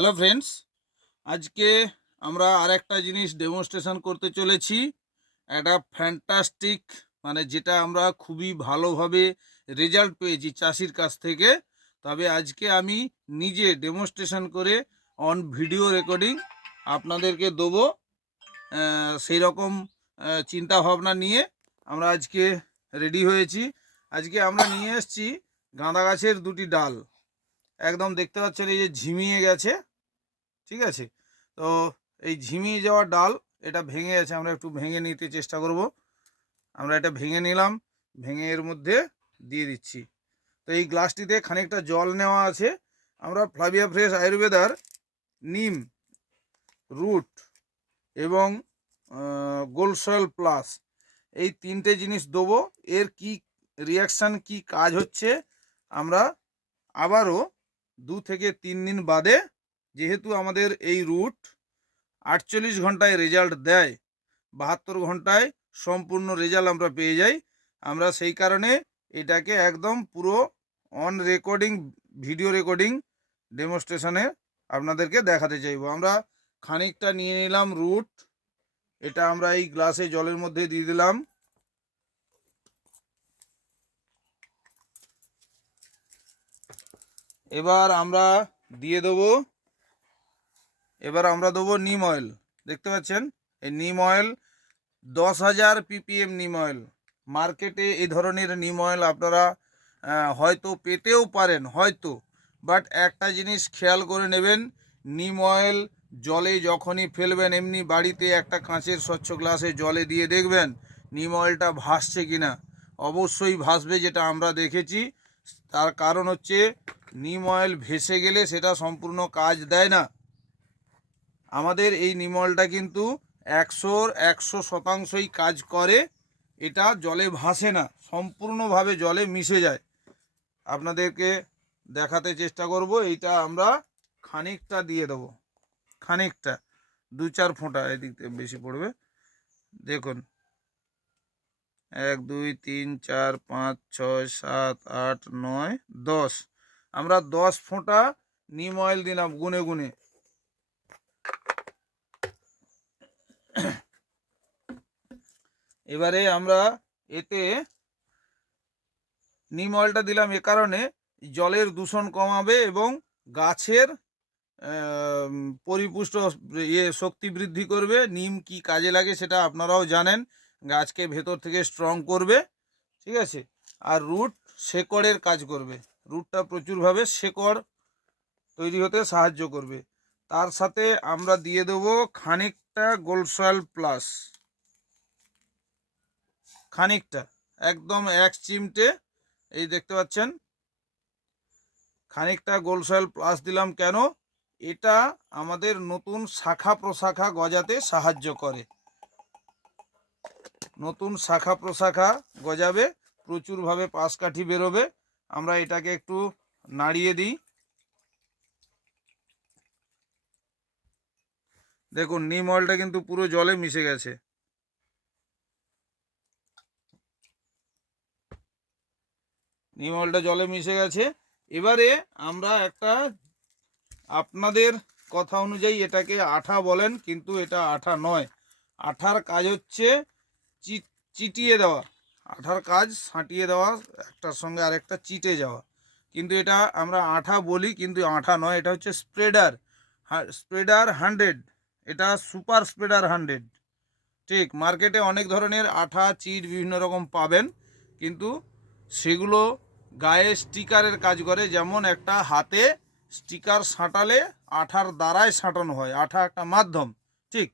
Hello friends, আজকে আমরা আর একটা জিনিস ডেমনস্ট্রেশন করতে চলেছি। একটা ফ্যান্টাস্টিক, মানে যেটা আমরা খুবই ভালোভাবে রেজাল্ট পেয়েছি চাষির কাছ থেকে। তবে আজকে আমি নিজে ডেমনস্ট্রেশন করে অন ভিডিও রেকর্ডিং আপনাদেরকে দেবো। সেই রকম চিন্তা ভাবনা নিয়ে আমরা আজকে রেডি হয়েছি। আজকে আমরা নিয়ে এসেছি গাঁদা গাছের দুটি ডাল। একদম দেখতে পাচ্ছেন এই যে ঝিমিয়ে গেছে, ঠিক আছে? তো এই ঝিমিয়ে যাওয়া ডাল, এটা ভেঙে গেছে, আমরা একটু ভেঙে নিতে চেষ্টা করব। আমরা এটা ভেঙে নিলাম, ভেঙে এর মধ্যে দিয়ে দিচ্ছি। তো এই গ্লাসটিতে খানিকটা জল নেওয়া আছে। আমরা ফ্লাভিয়া ফ্রেশ আয়ুর্বেদার নিম রুট এবং গোল্ড সয়েল প্লাস, এই তিনটে জিনিস দেবো। এর কি রিয়াকশান, কি কাজ হচ্ছে, আমরা আবারও 2 থেকে 3 দিন বাদে, যেহেতু আমাদের এই রুট 48 ঘন্টায় রেজাল্ট দেয়, 72 ঘন্টায় সম্পূর্ণ রেজাল্ট আমরা পেয়ে যাই। আমরা সেই কারণে এটাকে একদম পুরো অন রেকর্ডিং, ভিডিও রেকর্ডিং ডেমনস্ট্রেশনে আপনাদেরকে দেখাতে চাইবো। আমরা খানিকটা নিয়ে নিলাম রুট, এটা আমরা এই গ্লাসে জলের মধ্যে দিয়ে দিলাম। এবার আমরা দেবো নিম অয়েল। দেখতে পাচ্ছেন এই নিম অয়েল 10,000 ppm নিম অয়েল। মার্কেটে এই ধরনের নিম অয়েল আপনারা হয়তো পেতেও পারেন, হয়তো। বাট একটা জিনিস খেয়াল করে নেবেন, নিম অয়েল জলে যখনই ফেলবেন, এমনি বাড়িতে একটা কাঁচের স্বচ্ছ গ্লাসে জলে দিয়ে দেখবেন নিম অয়েলটা ভাসছে কিনা। অবশ্যই ভাসবে, যেটা আমরা দেখেছি। তার কারণ হচ্ছে নিম অয়েল ভেসে গেলে সেটা সম্পূর্ণ কাজ দেয় না। আমাদের এই নিম অয়েলটা কিন্তু 100% কাজ করে। এটা জলে ভাসে না, সম্পূর্ণভাবে জলে মিশে যায়। আপনাদেরকে দেখাতে চেষ্টা করব। এইটা আমরা খানিকটা দিয়ে দেবো, খানিকটা 2-4 ফোঁটা, এদিক থেকে বেশি পড়বে। দেখুন, 1 2 3 4 5 6 7 8 9 10, আমরা 10 ফোঁটা নিম অয়েল দিলাম গুনে গুনে। এবারে আমরা এতে নিম অয়েলটা দিলাম এ কারণে, জলের দূষণ কমাবে এবং গাছের পরিপুষ্ট শক্তি বৃদ্ধি করবে। নিম কি কাজে লাগে সেটা আপনারাও জানেন, গাছকে ভেতর থেকে স্ট্রং করবে, ঠিক আছে? আর রুট শেকড়ের কাজ করবে, রুটটা প্রচুরভাবে শেকড় তৈরি হতে সাহায্য করবে। তার সাথে আমরা দিয়ে দেবো খানিকটা গোল্ড সয়েল প্লাস, খানিকটা, একদম 1 চিমটে। এই দেখতে পাচ্ছেন খানিকটা গোল্ড সয়েল প্লাস দিলাম। কেন? এটা আমাদের নতুন শাখা প্রশাখা গজাতে সাহায্য করে, নতুন শাখা প্রশাখা গজাবে, প্রচুরভাবে পাশকাঠি বেরোবে। আমরা এটাকে একটু নাড়িয়ে দিই। দেখুন নিম অয়েলটা কিন্তু পুরো জলে মিশে গেছে। নিম অয়েলটা জলে মিশে গেছে। এবারে আমরা একটা, আপনাদের কথা অনুযায়ী এটাকে আঠা বলেন, কিন্তু এটা আঠা নয়। আঠার কাজ হচ্ছে চিটিয়ে দেওয়া, আঠার কাজ ছাঁটিয়ে দেওয়া, একটার সঙ্গে আরেকটা চিটে যাওয়া। কিন্তু এটা আমরা আঠা বলি, কিন্তু আঠা নয়, এটা হচ্ছে স্প্রেডার, স্প্রেডার 100। এটা সুপার স্প্রেডার 100। ঠিক, মার্কেটে অনেক ধরনের আঠা চিট বিভিন্ন রকম পাবেন, কিন্তু সেগুলো গায়ে স্টিকারের কাজ করে। যেমন একটা হাতে স্টিকার সাঁটালে আঠার দ্বারাই সাঁটানো হয়, আঠা একটা মাধ্যম, ঠিক।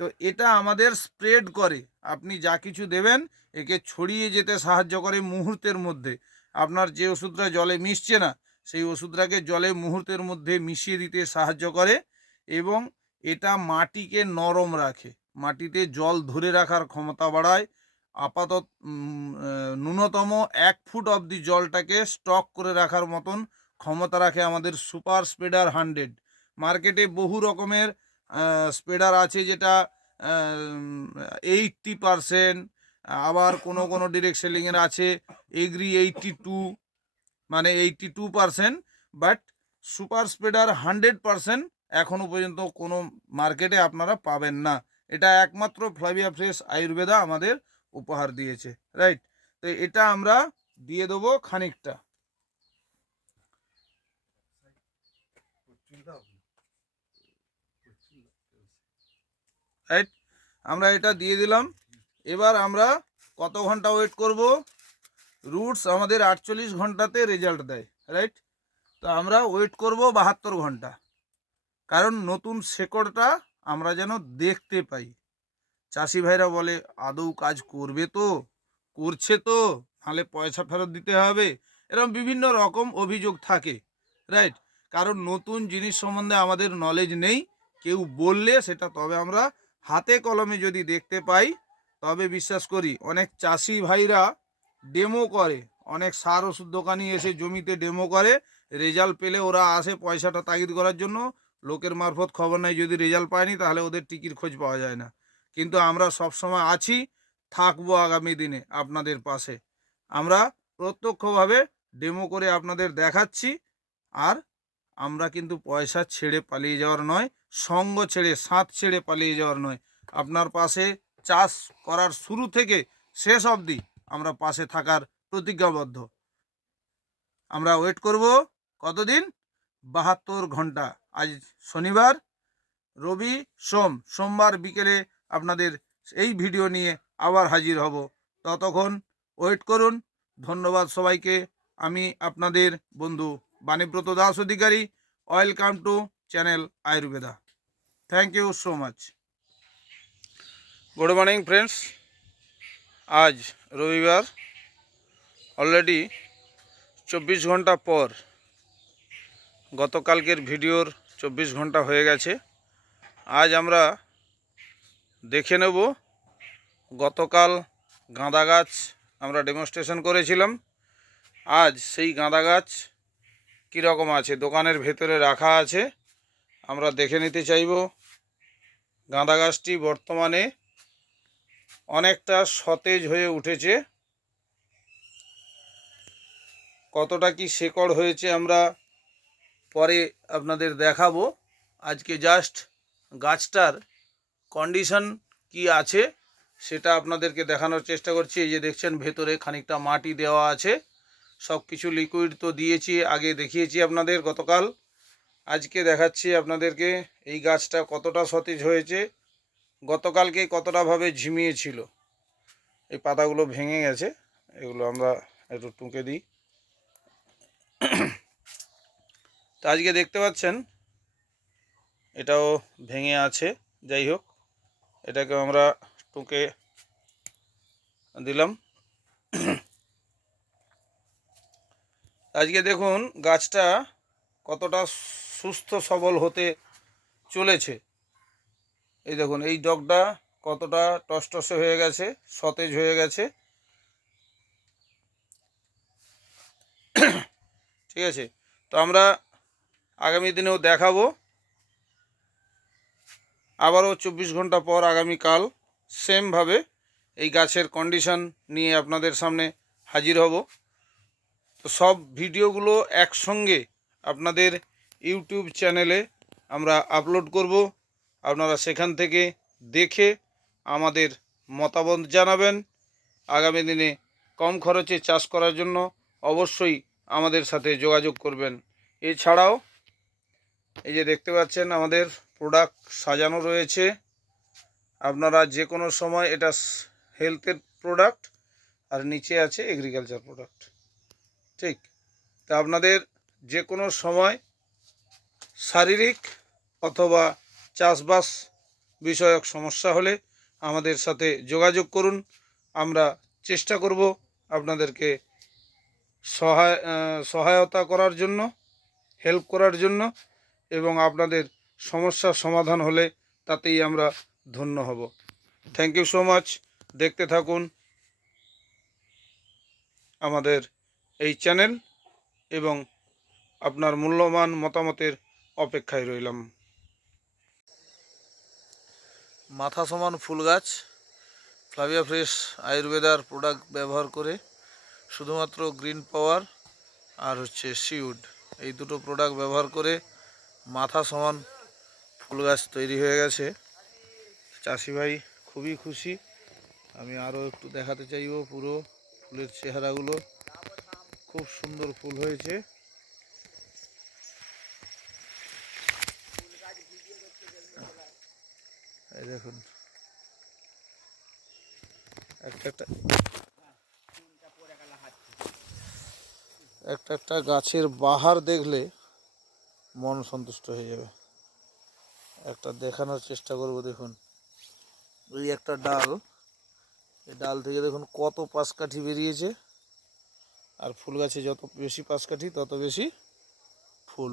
তো এটা আমাদের স্প্রেড করে, আপনি যা কিছু দেবেন একে ছড়িয়ে যেতে সাহায্য করে মুহূর্তের মধ্যে। আপনার যে ওষুধটা জলে মিশছে না, সেই ওষুধটাকে জলে মুহূর্তের মধ্যে মিশিয়ে দিতে সাহায্য করে। এবং এটা মাটিকে নরম রাখে, মাটিতে জল ধরে রাখার ক্ষমতা বাড়ায়। আপাতত ন্যূনতম 1 ফুট অবধি জলটাকে স্টক করে রাখার মতন ক্ষমতা রাখে আমাদের সুপার স্প্রেডার 100। মার্কেটে বহু রকমের স্প্রেডার আছে, যেটা 80%, আবার কোনো কোনো ডিরেক্ট সেলিংয়ের আছে এগ্রি 82, মানে 82%। বাট সুপার স্প্রেডার 100% এখনও পর্যন্ত কোনো মার্কেটে আপনারা পাবেন না। এটা একমাত্র ফ্লাভিয়া ফ্রেশ আয়ুর্বেদা আমাদের উপহার দিয়েছে, রাইট? তো এটা আমরা দিয়ে দেবো খানিকটা, রাইট? আমরা এটা দিয়ে দিলাম। এবার আমরা কত ঘন্টা ওয়েট করব? রুটস আমাদের 48 ঘন্টাতে রেজাল্ট দেয়, রাইট? তো আমরা ওয়েট করব 72 ঘন্টা, কারণ নতুন শেকড়টা আমরা যেন দেখতে পাই। চাষি ভাইরা বলে আদৌ কাজ করবে তো, করছে তো, নাহলে পয়সা ফেরত দিতে হবে, এরকম বিভিন্ন রকম অভিযোগ থাকে, রাইট? কারণ নতুন জিনিস সম্বন্ধে আমাদের নলেজ নেই। কেউ বললে সেটা তবে আমরা হাতে কলমে যদি দেখতে পাই তবে বিশ্বাস করি। অনেক চাষি ভাইরা ডেমো করে, অনেক সার ওষুধ দোকানি এসে জমিতে ডেমো করে, রেজাল্ট পেলে ওরা আসে পয়সাটা তাগিদ করার জন্য, লোকের মারফত খবর নেয়, যদি রেজাল্ট পায়নি তাহলে ওদের টিকির খোঁজ পাওয়া যায় না। কিন্তু আমরা সবসময় আছি, থাকবো আগামী দিনে আপনাদের পাশে। আমরা প্রত্যক্ষভাবে ডেমো করে আপনাদের দেখাচ্ছি। আর আমরা কিন্তু পয়সা ছেড়ে পালিয়ে যাওয়ার নয়, সঙ্গ ছেড়ে সাথ ছেড়ে পালিয়ে যাওয়ার নয়। আপনার পাশে চাষ করার শুরু থেকে শেষ অবধি আমরা পাশে থাকার প্রতিজ্ঞাবদ্ধ। আমরা ওয়েট করব কতদিন? 72 ঘন্টা। আজ শনিবার, রবি, সোমবার বিকেলে আপনাদের এই ভিডিও নিয়ে আবার হাজির হব। ততক্ষণ ওয়েট করুন। ধন্যবাদ সবাইকে। আমি আপনাদের বন্ধু Banibrata Das Adhikari. Welcome to channel Ayurveda. Thank you so much. Good morning friends. আজ রবিবার, অলরেডি 24 ঘন্টা পর, গতকালকের ভিডিওর 24 ঘন্টা হয়ে গেছে। আজ আমরা দেখে নেব গতকাল গাঁদা গাছ আমরা ডেমনস্ট্রেশন করেছিলাম। আজ সেই গাঁদা গাছ কীরকম আছে, দোকানের ভেতরে রাখা আছে, আমরা দেখে নিতে চাইব। গাঁদা গাছটি বর্তমানে অনেকটা সতেজ হয়ে উঠেছে। কতটা কি শেকড় হয়েছে আমরা পরে আপনাদের দেখাবো। আজকে জাস্ট গাছটার কন্ডিশন কি আছে সেটা আপনাদেরকে দেখানোর চেষ্টা করছি। এই যে দেখছেন ভেতরে খানিকটা মাটি দেওয়া আছে, সব কিছু লিকুইড তো দিয়েছি, আগে দেখিয়েছি আপনাদের গতকাল। আজকে দেখাচ্ছি আপনাদেরকে এই গাছটা কতটা সতেজ হয়েছে, গতকালকে কতটাভাবে ঝিমিয়েছিল। এই পাতাগুলো ভেঙে গেছে, এগুলো আমরা একটু টুকে দিই। তো আজকে দেখতে পাচ্ছেন এটাও ভেঙে আছে। যাই হোক, এটাকে আমরা টুকে দিলাম। আজকে দেখুন গাছটা কতটা সুস্থ সবল হতে চলেছে। এই দেখুন এই ডগটা কতটা টসটসে হয়ে গেছে, সতেজ হয়ে গেছে। ঠিক আছে, তো আমরা আগামী দিনেও দেখাবো। আবারও 24 ঘন্টা পর আগামীকাল সেমভাবে এই গাছের কন্ডিশন নিয়ে আপনাদের সামনে হাজির হব। তো সব ভিডিওগুলো একসঙ্গে আপনাদের ইউটিউব চ্যানেলে আমরা আপলোড করব। আপনারা সেখান থেকে দেখে আমাদের মতামত জানাবেন। আগামী দিনে কম খরচে চাষ করার জন্য অবশ্যই আমাদের সাথে যোগাযোগ করবেন। এছাড়াও এই যে দেখতে পাচ্ছেন আমাদের প্রোডাক্ট সাজানো রয়েছে। আপনারা যে কোনো সময়, এটা হেলথের প্রোডাক্ট আর নিচে আছে এগ্রিকালচার প্রোডাক্ট, ঠিক? তা আপনাদের যে কোনো সময় শারীরিক অথবা চাষবাস বিষয়ক সমস্যা হলে আমাদের সাথে যোগাযোগ করুন। আমরা চেষ্টা করব আপনাদেরকে সহায়তা করার জন্য, হেল্প করার জন্য, এবং আপনাদের সমস্যার সমাধান হলে তাতেই আমরা ধন্য হব। Thank you so much. দেখতে থাকুন আমাদের এই চ্যানেল এবং আপনার মূল্যবান মতামতের অপেক্ষায় রইলাম। মাথা সমান ফুল গাছ ফ্লাভিয়া ফ্রেশ আয়ুর্বেদার প্রোডাক্ট ব্যবহার করে, শুধুমাত্র গ্রিন পাওয়ার আর হচ্ছে সিউড, এই দুটো প্রোডাক্ট ব্যবহার করে মাথা সমান ফুল গাছ তৈরি হয়ে গেছে। চাষি ভাই খুবই খুশি। আমি আরও একটু দেখাতে চাইব পুরো ফুলের চেহারাগুলো। খুব সুন্দর ফুল হয়েছে। এই দেখুন একটা একটা একটা একটা গাছের বাহার দেখলে মন সন্তুষ্ট হয়ে যাবে। একটা দেখানোর চেষ্টা করব। দেখুন এই একটা ডাল, এই ডাল থেকে দেখুন কত পাশকাঠি বেরিয়েছে। আর ফুল গাছে যত বেশি পাশকাঠি তত বেশি ফুল।